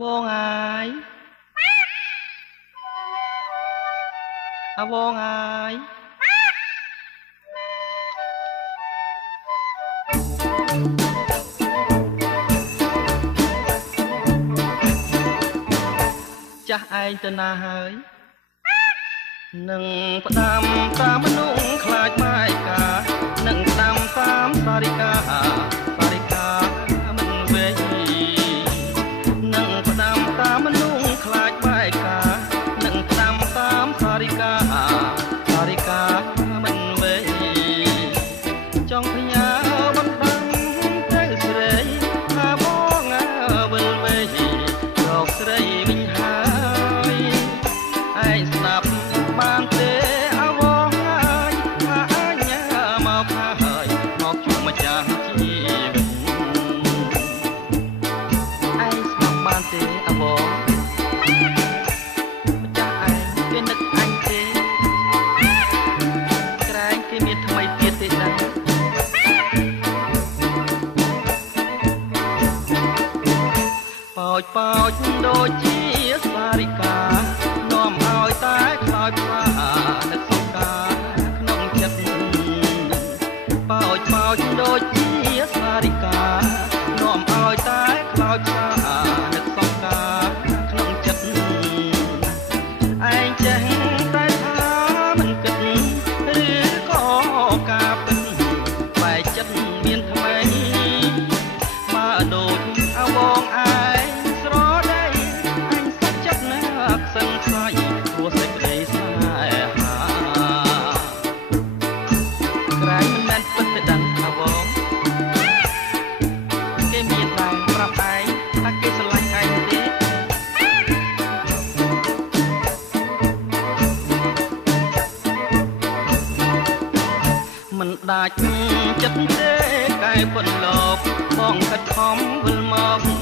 វងអាយអវងអាយចាស់ឯងទៅណាហើយនឹងផ្ដាំតាមមនុស្សខ្លាចម៉ែកានឹងផ្ដាំតាមសារិកាមិនវេនឹងផ្ដាំតាមមនុស្សខ្លាចម៉ែកានឹងផ្ដាំតាមសារិកាមិនវេចង់ផ្ញើបណ្ដាំទៅស្រីថាបងវិលវេរកស្រីវិញហើយឯងស្ដាប់បានទេអវងហើយថាអញមកហើយមកជួបម្ចាស់ជីវិតឯងស្ដាប់បានទេអវងម្ចាស់ឯងគេនឹកអញទេក្រែងគេមានថ្មីទៀតទេណាប៉ោចដូចជាសារិកានាំឲ្យតែខ្លោចផ្លានឹកសង្ការក្នុងចិត្តប៉ោចដូចជាសារិកានាំឲ្យតែខ្លោចផ្លានឹកសង្ការក្នុងចិត្តឯងចេះតែថាមិនគិតឬក៏ការពិតបែកចិត្តមានថ្មីបើដូចអវងឯងស្រដីអញសាច់ចិត្តណាស់សឹងស្អីព្រោះសេចក្តីស្នេហាក្រែងមិនមែនពិតទៅដឹងអវងគេមានតែប្រាប់ឯងថាគេស្រឡាញ់ឯងទេមិនដាច់ចិត្តទេកែប៉ុនលោកបងខិតខំវិលមក